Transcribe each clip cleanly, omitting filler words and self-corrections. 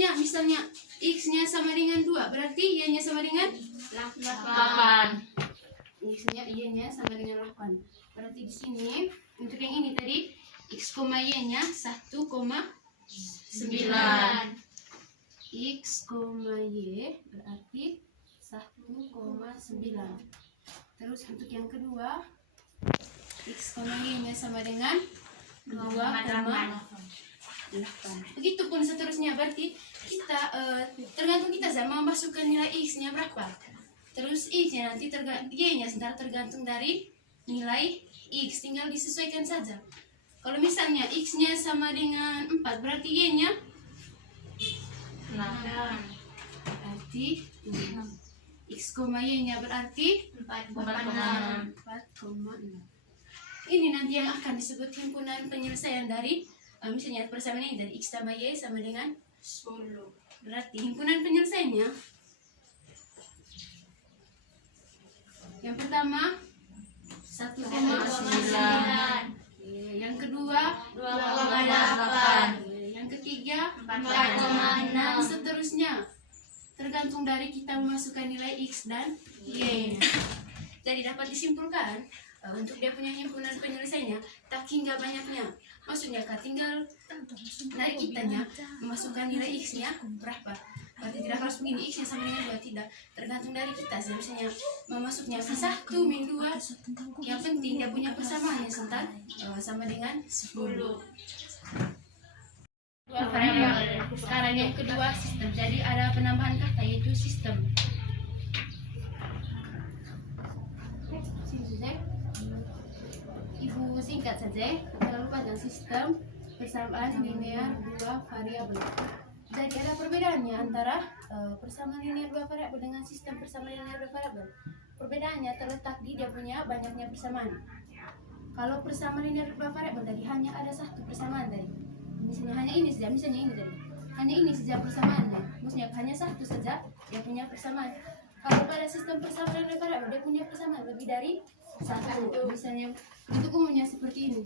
seterusnya, misalnya X-nya sama dengan 2, berarti Y-nya sama dengan 8. X-nya Y-nya sama dengan 8. Berarti di sini untuk yang ini tadi X, Y-nya 1,9. X, Y berarti 1,9. Terus untuk yang kedua X, Y-nya sama dengan 2,8. Begitupun seterusnya, berarti kita tergantung kita sama masukkan nilai X-nya berapa. Terus X-nya nanti Y-nya tergantung dari nilai X, tinggal disesuaikan saja. Kalau misalnya X-nya sama dengan 4, berarti Y-nya 6. Berarti X, Y-nya berarti 4,6. Ini nanti yang akan disebut himpunan penyelesaian dari misalnya persamaan ini dari X tambah Y sama dengan 10. Berarti himpunan penyelesaiannya yang pertama 1,9, yang kedua 2,8, yang ketiga 4,6, seterusnya tergantung dari kita memasukkan nilai X dan Y. Jadi dapat disimpulkan untuk dia punya himpunan penyelesaiannya tak hingga banyaknya. Maksudnya tinggal dari kitanya memasukkan nilai X-nya berapa. Berarti tidak harus begini X-nya sama dengan 2, tidak. Tergantung dari kita. Misalnya memasuknya ke 1 min 2, yang penting dia punya persamaannya sama dengan 10. Sekarang yang kedua sistem. Jadi ada penambahan kata yaitu sistem. Ibu singkat saja, terlalu panjang. Sistem persamaan linear 2 variabel. Jadi ada perbedaannya antara persamaan linear 2 variabel dengan sistem persamaan linear 2 variabel. Perbedaannya terletak di dia punya banyaknya persamaan. Kalau persamaan linear 2 variabel tadi hanya ada satu persamaan tadi. Misalnya hanya ini saja, misalnya ini tadi. Hanya ini saja persamaannya. Maksudnya hanya satu saja dia punya persamaan. Kalau pada sistem persamaan linear 2 variabel dia punya persamaan lebih dari satu. Misalnya itu umumnya seperti ini.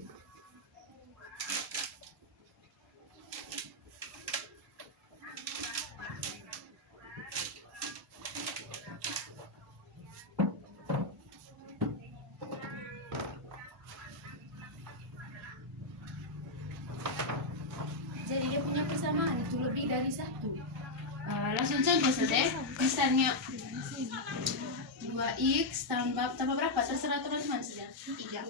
Jadi dia punya persamaan itu lebih dari satu. Langsung contoh saja. Misalnya 2x tambah berapa? Terserah teman-teman saja. 3.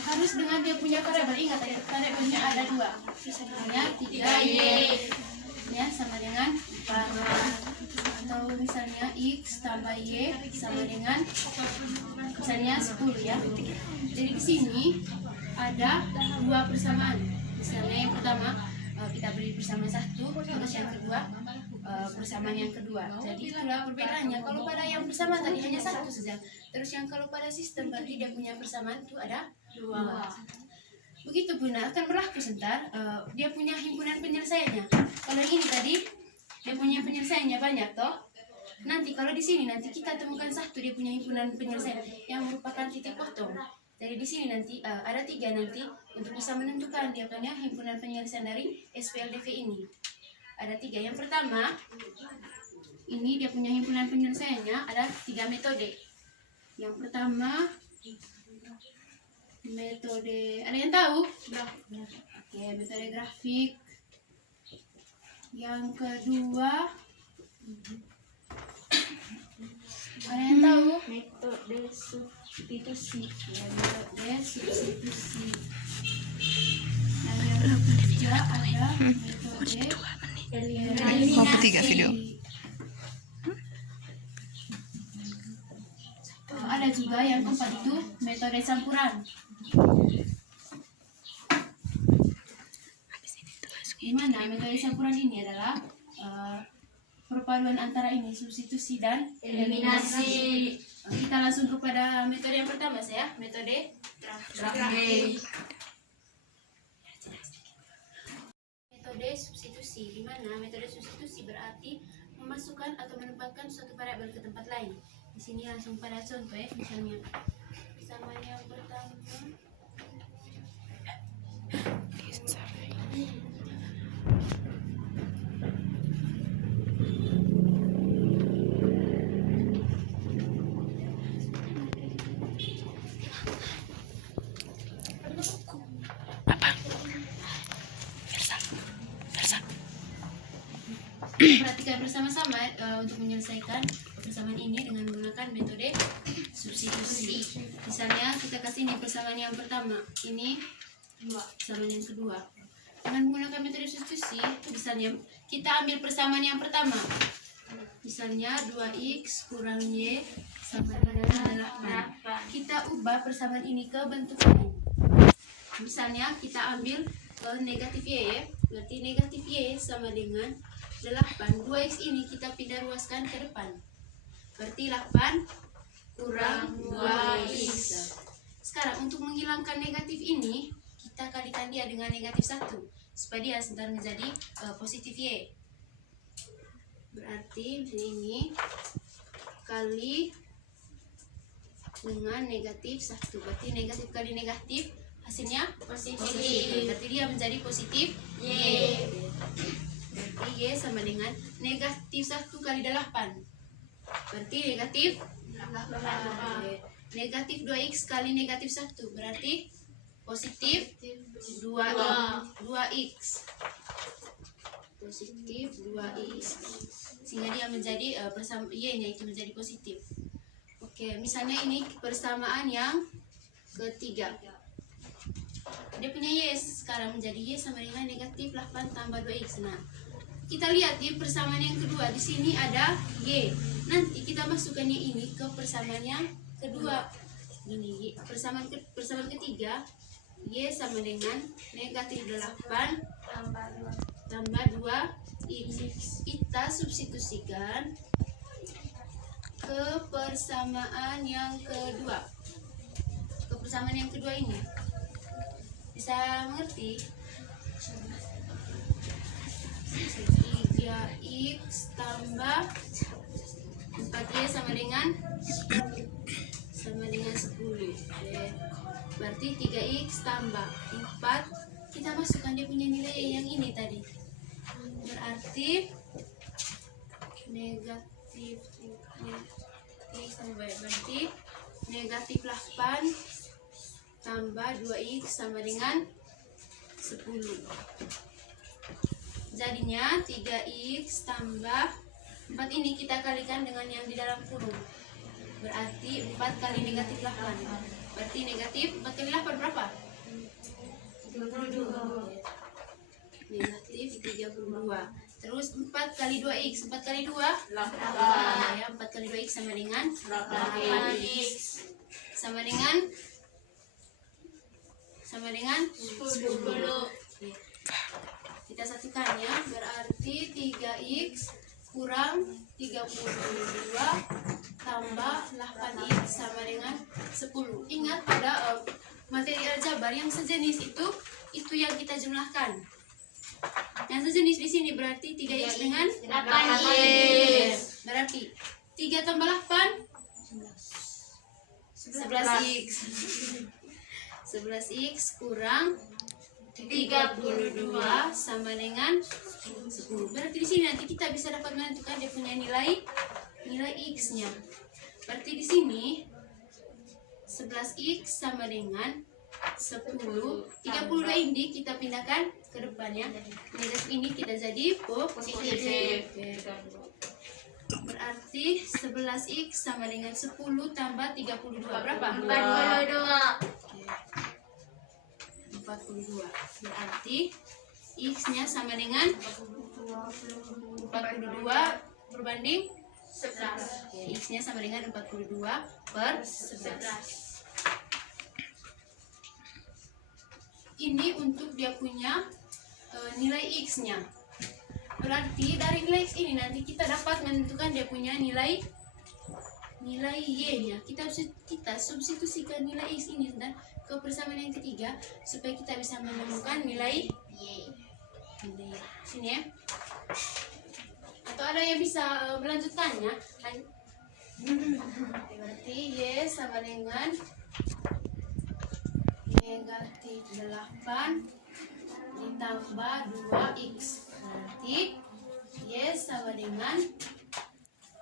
Harus dengan dia punya variabel. Ingat ya, variabelnya ada 2. Misalnya 3y ya sama dengan 4. Atau misalnya x tambah y sama dengan misalnya 10 ya. Jadi di sini ada 2 persamaan. Misalnya yang pertama kita beri persamaan 1, terus yang kedua persamaan yang kedua. Jadi itulah perbedaannya. Kalau pada yang persamaan tadi hanya satu saja. Terus yang kalau pada sistem berarti dia punya persamaan itu ada 2. Begitu pun akan berlaku sebentar. Dia punya himpunan penyelesaiannya. Kalau yang ini tadi dia punya penyelesaiannya banyak toh. Nanti kalau di sini nanti kita temukan satu dia punya himpunan penyelesaian yang merupakan titik potong. Jadi di sini nanti ada 3 nanti untuk bisa menentukan dia punya himpunan penyelesaian dari SPLDV ini. Ada 3. Yang pertama, ini dia punya himpunan penyelesaiannya ada 3 metode. Yang pertama, metode, ada yang tahu? Oke, metode grafik. Yang kedua, ada yang tahu? Metode substitusi. Ya, metode substitusi. Dan yang ketiga ada metode eliminasi. 3 video. Ada juga yang keempat itu metode campuran. Gimana metode campuran ini adalah perpaduan antara ini substitusi dan eliminasi. Kita langsung kepada metode yang pertama saya, metode grafik. Metode substitusi, di mana metode substitusi berarti memasukkan atau menempatkan suatu variabel ke tempat lain. Di sini langsung pada contoh ya, misalnya sama yang pertama. perhatikan bersama-sama untuk menyelesaikan persamaan ini dengan menggunakan metode substitusi. Misalnya kita kasih ini persamaan yang pertama, ini persamaan yang kedua. Dengan menggunakan metode substitusi, misalnya kita ambil persamaan yang pertama. Misalnya 2x kurang y sama dengan 8. Kita ubah persamaan ini ke bentuk ini. Misalnya kita ambil negatif y ya. Berarti negatif y sama dengan 8. 2x ini kita pindah ruaskan ke depan. Berarti 8 kurang 2x. Sekarang untuk menghilangkan negatif ini, kita kalikan dia dengan negatif 1 supaya dia sebentar menjadi positif y. Berarti ini kali dengan negatif 1. Berarti negatif kali negatif hasilnya positif. Berarti dia menjadi positif y. Berarti y sama dengan negatif 1 kali 8. Berarti negatif 8. Negatif 2x kali negatif 1. Berarti positif 2x. Positif 2x. Sehingga dia menjadi persamaan y-nya itu menjadi positif. Oke, misalnya ini persamaan yang ketiga. Dia punya y sekarang menjadi y sama dengan negatif 8 tambah 2x. Nah, kita lihat di persamaan yang kedua, di sini ada y. Nanti kita masukkannya ini ke persamaan yang kedua. Ini persamaan ketiga, y sama dengan negatif 8 tambah 2x. Kita substitusikan ke persamaan yang kedua. Ke persamaan yang kedua ini. Bisa mengerti? 3x tambah 4y sama dengan 10. Berarti 3x tambah 4, kita masukkan dia punya nilai yang ini tadi. Berarti negatif x tambah, berarti negatif 8 tambah 2x sama dengan 10. Jadinya 3x tambah 4 ini kita kalikan dengan yang di dalam kurung. Berarti 4 kali negatif 8. Berarti negatif 4 kali 8 berapa? 32. Negatif 32. Terus 4 kali 2x. 4 kali 2? 8. Ya, 4 kali 2x sama dengan 8x. Sama dengan 10. Kita satukan ya. Berarti 3x kurang 32 tambah 8x sama dengan 10. Ingat pada materi aljabar yang sejenis itu yang kita jumlahkan. Yang sejenis di sini berarti 3x dengan 8x. Berarti 3 tambah 8 11x. 11x kurang 32 sama dengan 10. Berarti di sini nanti kita bisa dapat menentukan dia punya nilai x-nya. Berarti di sini 11x sama dengan 10. 32 ini kita pindahkan ke depannya. Negatif ini kita jadi positif. Berarti 11x sama dengan 10 tambah 32 berapa? 42. Berarti x-nya sama dengan 42 berbanding 11. X-nya sama dengan 42 per 11. Ini untuk dia punya nilai x-nya. Berarti dari nilai x ini nanti kita dapat menentukan dia punya nilai y-nya. Kita substitusikan nilai x ini dan ke persamaan yang ketiga supaya kita bisa menemukan nilai y. Sini ya. Atau ada yang bisa melanjutkannya? Berarti y sama dengan negatif 8 ditambah 2x. Berarti y sama dengan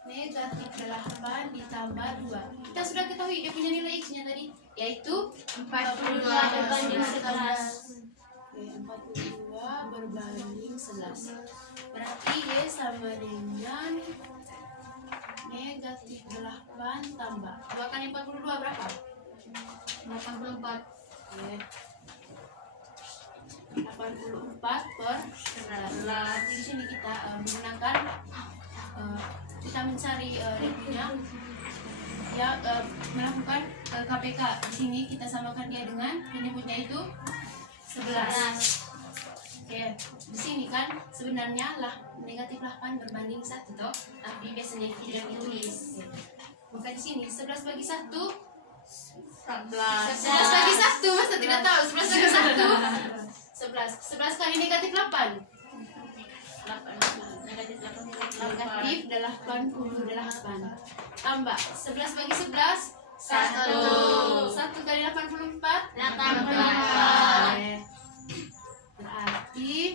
negatif 8 ditambah 2. Kita sudah ketahui dia punya nilai x-nya tadi, yaitu 42 berbanding 11. 42 berbanding 11. Berarti Y sama dengan negatif 8 tambah 2 kali 42 berapa? 84. Oke. 84 per 11. Berarti di sini kita menggunakan kita mencari dia ya melakukan KPK. Di sini kita samakan dia dengan penyebutnya itu 11. Oke, di sini kan sebenarnya lah negatif 8 berbanding 1 toh, tapi biasanya tidak ditulis. Maka di sini 11 bagi 1 11 bagi 1, masa tidak tahu 11 bagi 1 11 kali negatif 8 Negatif 8. negatif 88 tambah 11 bagi 11 1 kali 84 84. berarti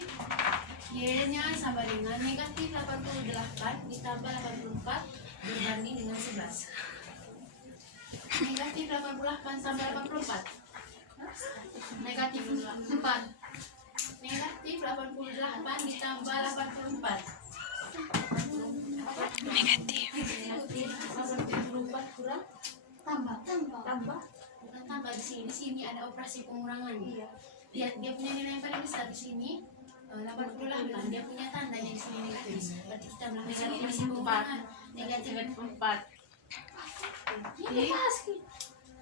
Y-nya sama dengan negatif 88 ditambah 84 berbanding dengan 11. Negatif 88 tambah 84 negatif 4. Negatif 88 ditambah 84 Negatif. 84 kurang Tambah. bukan tambah. Di sini ada operasi pengurangan. Lihat dia punya nilai yang paling besar di sini 88, dia punya tandanya di sini negatif. Berarti kita melakukan operasi pengurangan negatif 4.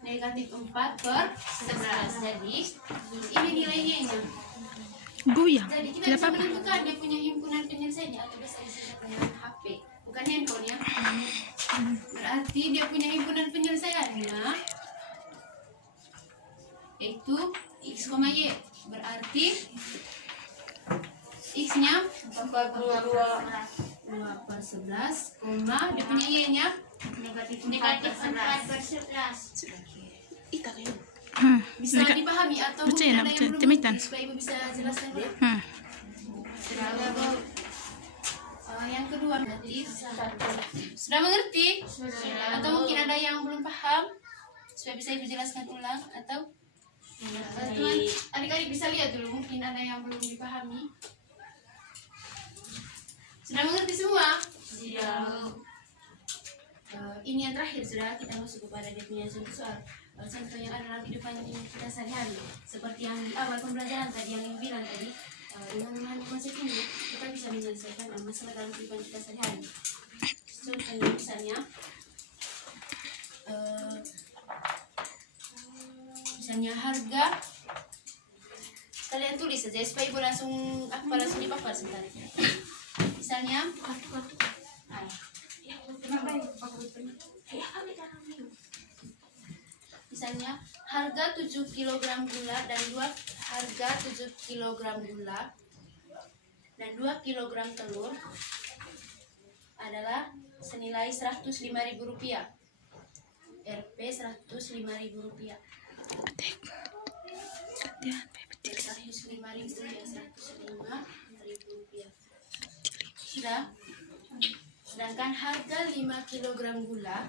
negatif 4 per 11. Jadi ini nilai Y-nya. Goyang. Jadi kita Tidak bisa apa-apa. menentukan dia punya himpunan penyelesaiannya atau biasa disebut dengan HP, bukan handphone ya. Berarti dia punya himpunan penyelesaiannya yaitu X, Y. Berarti X-nya 42. 2 per 11, dia punya Y-nya Negatif 4 per 11. bisa dipahami atau Baca mungkin ya, ada baca. yang belum Temitan. mengerti, supaya ibu bisa jelaskan dulu. Yang kedua negatif 1. Sudah mengerti? Atau mungkin ada yang belum paham, supaya bisa ibu jelaskan ulang. Atau teman adik-adik bisa lihat dulu, mungkin ada yang belum dipahami. Sudah mengerti semua? Ini yang terakhir, sudah kita masuk kepada dia punya soal. Contoh yang ada dalam kehidupan kita sehari-hari, seperti yang di awal pembelajaran tadi yang ibu bilang tadi, dengan memahami konsep ini kita bisa menyelesaikan masalah dalam kehidupan kita sehari-hari. Contohnya misalnya harga, kalian tulis saja supaya ibu langsung dipapar sebentar. Misalnya harga 7 kg gula dan 2 kg gula dan 2 kg telur adalah senilai Rp105.000. Rp Rp105.000. Sudah. Sedangkan harga 5 kg gula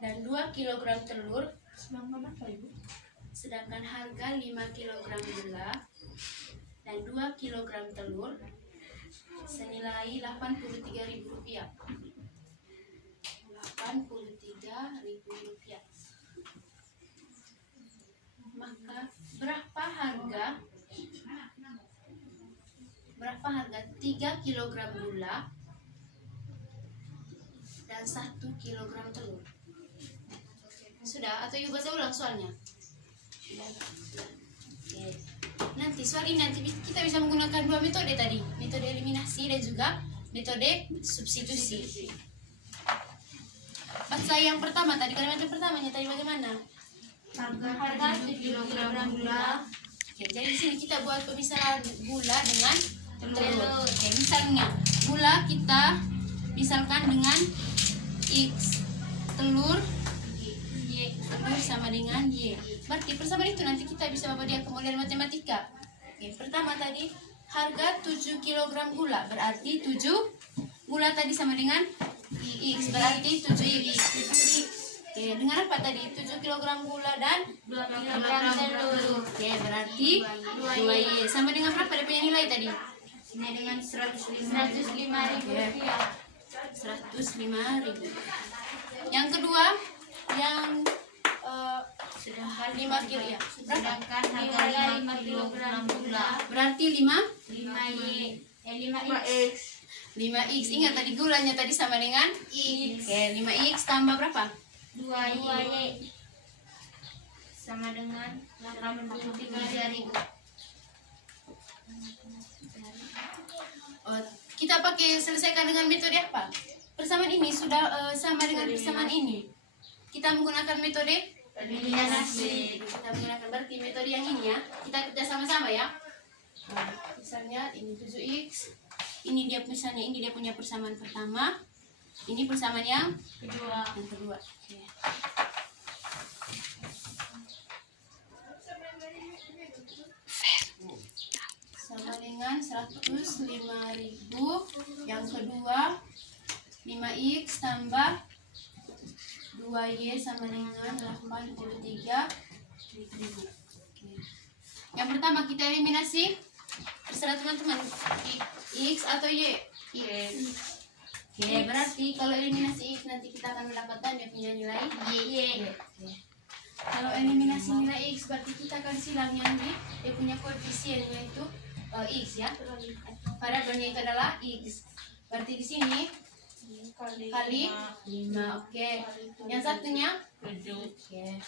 dan 2 kg telur, sedangkan harga 5 kg gula dan 2 kg telur senilai Rp83.000. Rp83.000. Maka berapa harga 3 kg gula dan 1 kg telur? Sudah, atau yuk baca ulang soalnya. Oke. Nanti soal ini kita bisa menggunakan 2 metode tadi, metode eliminasi dan juga metode substitusi. Baca yang pertama tadi, kalimat yang pertamanya tadi bagaimana? Harga 7 kg gula. Oke, jadi di sini kita buat pemisahan gula dengan telur. Oke, misalnya gula kita misalkan dengan X, telur sama dengan Y. Berarti persamaan itu nanti kita bisa bawa dia ke model matematika. Oke, pertama tadi harga 7 kg gula, berarti 7 gula tadi sama dengan X, berarti 7X. Oke, dengan apa tadi? 7 kg gula dan 2 kg telur. Oke, berarti 2Y sama dengan berapa dia punya nilai tadi? Ini dengan 105.000 rupiah. 105.000. Yang kedua yang Sedangkan 5 kilo ya. Sedangkan harga 5 kilogram gula Berarti 5X 5x. Ingat tadi gulanya tadi sama dengan X. Oke, 5x tambah berapa? 2Y sama dengan 83.000. Kita pakai selesaikan dengan metode apa? Persamaan ini sudah sama dengan persamaan ini. Kita menggunakan metode Eliminasi. Kita menggunakan berarti metode yang ini ya. Kita kerja sama-sama ya. Misalnya ini 7x. Ini dia misalnya ini dia punya persamaan pertama. Ini persamaan yang kedua. Oke. Sama dengan 105.000. Yang kedua 5x tambah 2y sama dengan 83.000. Yang pertama kita eliminasi. Terserah teman-teman, x atau y. Oke, berarti kalau eliminasi x nanti kita akan mendapatkan dia punya nilai y. Kalau eliminasi nilai x berarti kita akan silang yang dia punya koefisien yaitu x ya. Variabelnya itu adalah x. Berarti di sini kali 5. Oke. Yang satunya 7. Oke.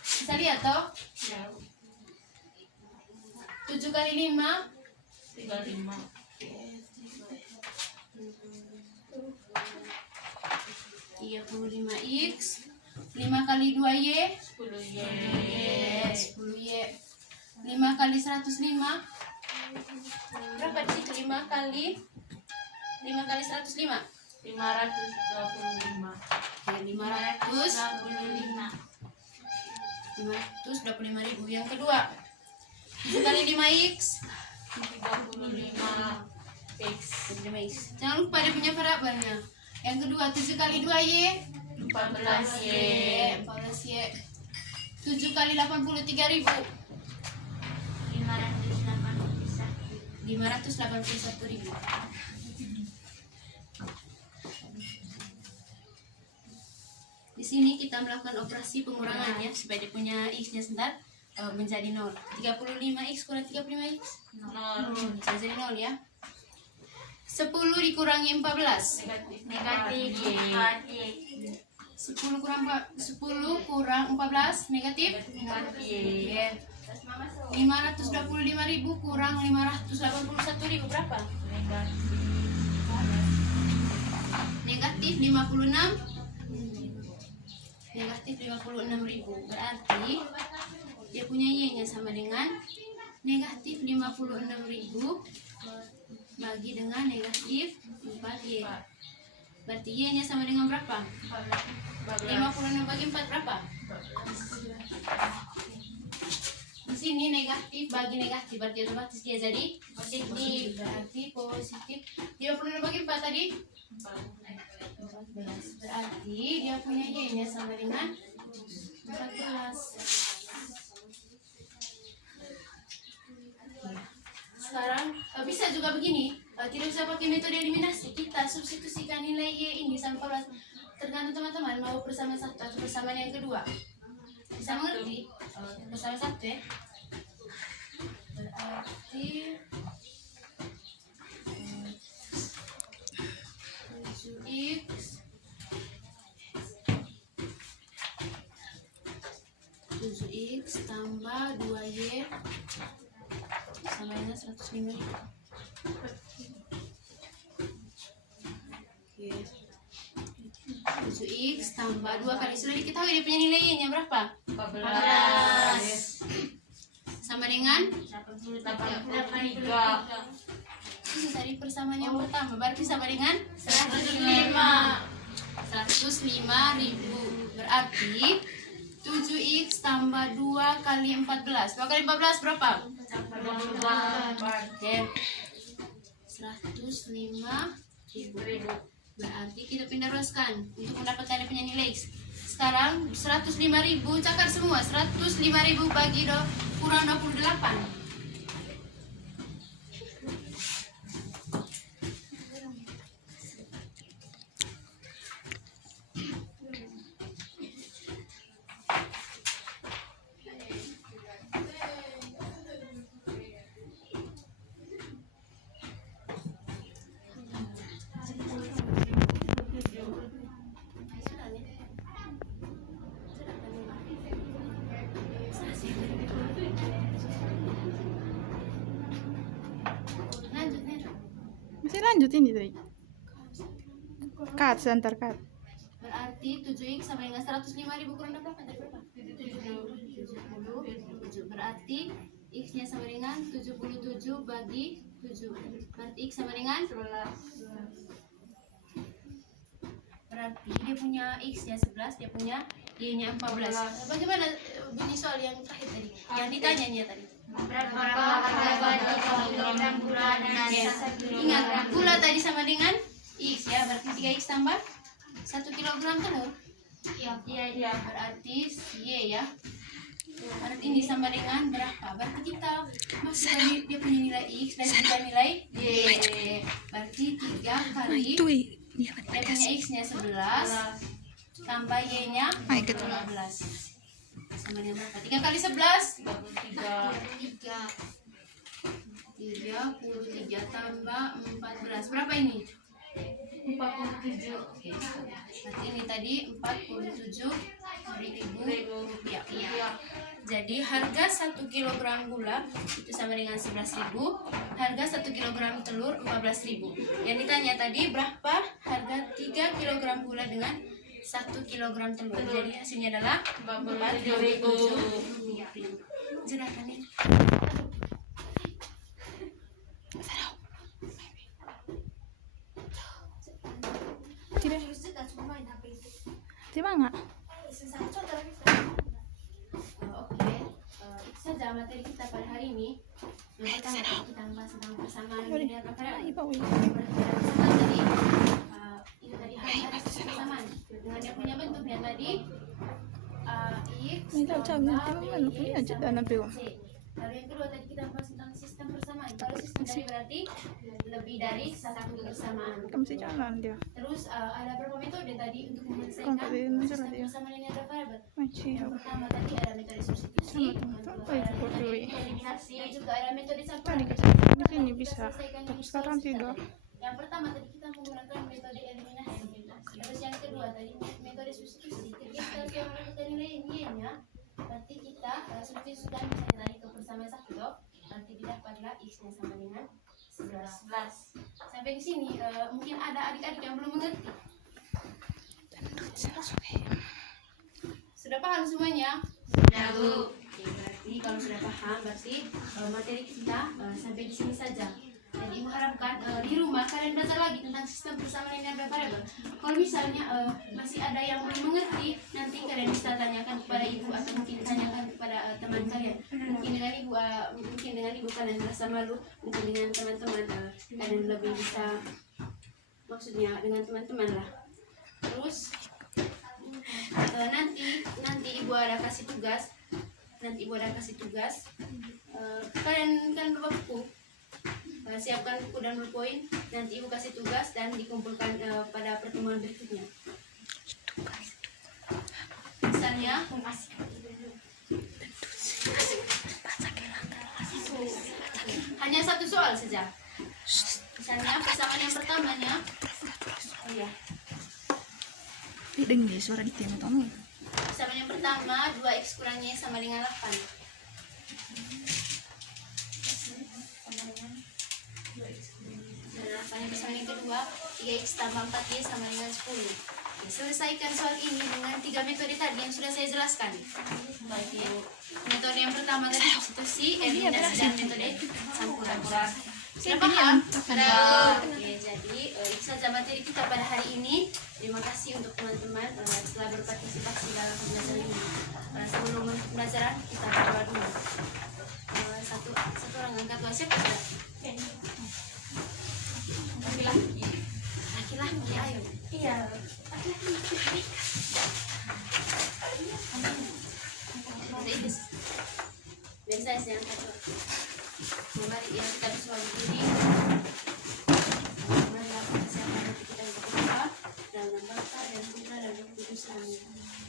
Bisa lihat toh? 7 kali 5 35. 35x. 5 kali 2y 10y. 10y. 5 kali 105 berapa di situ? 5 kali 105 525. Oke, 525.000. Yang kedua 7 kali 5x 35x. Jangan lupa dia punya variabelnya. Yang kedua 7 kali 2y 14y. 7 kali 83.000 581.000. Di sini kita melakukan operasi pengurangan ya supaya dia punya x-nya sebentar menjadi 0. 35x kurang 35x 0. Bisa jadi 0 ya. 10 dikurangi 14 Negatif. 10 kurang 14 negatif. Oke. 525.000 kurang 581.000 berapa? Negatif 56. Negatif 56.000. Berarti dia punya y-nya sama dengan negatif 56.000 bagi dengan negatif 4y. Berarti y-nya sama dengan berapa? 56 bagi 4 berapa? Di sini negatif bagi negatif berarti otomatis dia jadi positif. Berarti positif 56 bagi 4 tadi 14. Berarti dia punya y-nya sama dengan 14. Sekarang bisa juga begini, tidak usah pakai metode eliminasi. Kita substitusikan nilai y ini sama 14. Tergantung teman-teman mau persamaan satu atau persamaan yang kedua. Bisa mengerti? Persamaan satu ya. Berarti 7x tambah 2y sama dengan 105. Oke. 7x tambah 2 kali sudah diketahui dia punya nilai y-nya berapa? 14. Sama dengan 83. Tadi persamaan yang pertama berarti sama dengan 105. 105.000. Berarti 7x tambah 2 kali 14. 2 kali 14 berapa? 24. Oke. 105.000. Berarti kita pindah ruaskan untuk mendapatkan dia punya nilai x. Sekarang 105.000 cakar semua. 105.000 bagi 20 kurang 28. Lanjut, Nero. Masih lanjut ini tadi. Cut, center cut. Berarti 7x sama dengan 105.000 kurang 28 dari berapa? 70. Berarti x-nya sama dengan 77 bagi 7. Berarti x sama dengan 11. Berarti dia punya x-nya 11, dia punya y-nya 14. Bagaimana bunyi soal yang terakhir tadi? Yang ditanya nya tadi. Berapa harga 1 kilogram gula dan Yes. 1 kilogram Ingat, gula tadi sama dengan x ya, berarti 3x tambah 1 kilogram telur. Iya. Berarti y ya. Berarti ini sama dengan berapa? Berarti kita masuk dia punya nilai x dan juga nilai y. Berarti 3 Nah kali itu dia dia kan punya x-nya 11 tambah y-nya Ay, gitu. 12. Sama dengan berapa? 3 kali 11 33 tambah 14. Berapa ini? 47. Oke. Berarti ini tadi 47.000 rupiah. Iya. Jadi harga 1 kilogram gula itu sama dengan 11.000. Harga 1 kilogram telur 14.000. Yang ditanya tadi berapa harga 3 kilogram gula dengan 1 kilogram telur. Jadi hasilnya adalah 47.000 rupiah. Jelaskan ini. tidak tidak nggak? Oke, itu saja materi kita pada hari ini. Yang pertama kita bahas tentang persamaan linear variabel. Tadi itu tadi hal persamaan dengan yang punya bentuknya tadi x Ini tahu tambah tahu nanti BY aja sama dan dengan C. Lalu yang kedua tadi kita bahas tentang sistem persamaan. Kalau sistem tadi berarti lebih dari satu persamaan. kamu sih jalan dia. Terus ada berapa metode tadi untuk Kau menyelesaikan tadi sistem menjelaskan dia. persamaan linear variabel. Masih Yang pertama tadi ada metode substitusi, sama yang teman-teman. kedua ada Baik, metode Dwi. eliminasi, dan juga ada metode Tadi campuran. kasih di sini bisa, tapi sekarang tidak. Yang pertama tadi kita menggunakan metode eliminasi. Terus yang kedua tadi metode substitusi. Ketika kita melakukan nilai y-nya, berarti kita substitusikan misalnya tadi ke persamaan satu, nanti didapatlah x-nya sama dengan 11. Sampai di sini mungkin ada adik-adik yang belum mengerti. Sudah paham semuanya? Sudah, Bu. Oke, berarti kalau sudah paham, berarti materi kita sampai di sini saja. Jadi mengharapkan di rumah kalian belajar lagi tentang sistem persamaan linear variabel. Kalau misalnya masih ada yang belum mengerti, nanti kalian bisa tanyakan kepada ibu atau mungkin tanyakan kepada teman kalian. Mungkin dengan ibu kalian merasa malu, mungkin dengan teman-teman kalian lebih bisa, maksudnya dengan teman-teman lah. Terus nanti ibu ada kasih tugas. Kalian kan bawa buku. Siapkan buku dan poin. Nanti ibu kasih tugas dan dikumpulkan pada pertemuan berikutnya. Misalnya hanya satu soal saja. Misalnya persamaan yang pertamanya. Oh iya. Dengar suara di tengah kamu. Persamaan yang pertama 2x kurang y sama dengan 8. Persamaan yang kedua 3x tambah 4y sama dengan 10. Oke, selesaikan soal ini dengan 3 metode tadi yang sudah saya jelaskan. Baik, ya. Metode yang pertama tadi substitusi, eliminasi, dan metode campuran. Sudah paham? Oke, jadi itu saja materi kita pada hari ini. Terima kasih untuk teman-teman telah berpartisipasi dalam pembelajaran ini. Sebelum pembelajaran kita berdoa dulu. Satu orang angkat doa siapa? Laki-laki, ayo. Iya. Biar Exercise yang satu. Mari ya kita bersuara diri. Mari siapa hati kita yang berdoa dalam Bapa dan Putra dan Roh Kudus. Amin.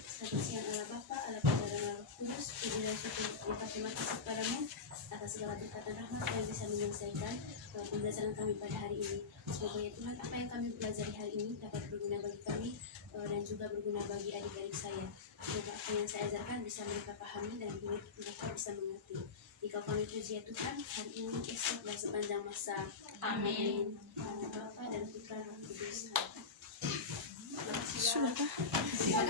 Satu siang Allah Bapa, Allah Putra dan Allah Roh Kudus. Puji dan syukur kita terima kasih kepadamu atas segala berkat dan rahmat yang bisa menyelesaikan pembelajaran kami pada hari ini. Semoga ya Tuhan apa yang kami pelajari hari ini dapat berguna bagi kami dan juga berguna bagi adik-adik saya. Semoga apa yang saya ajarkan bisa mereka pahami dan mereka bisa mengerti. Jika kami puji ya Tuhan hari ini, esok dan sepanjang masa. Amin. Bapa dan Putra dan Roh Kudus. Sudah kah?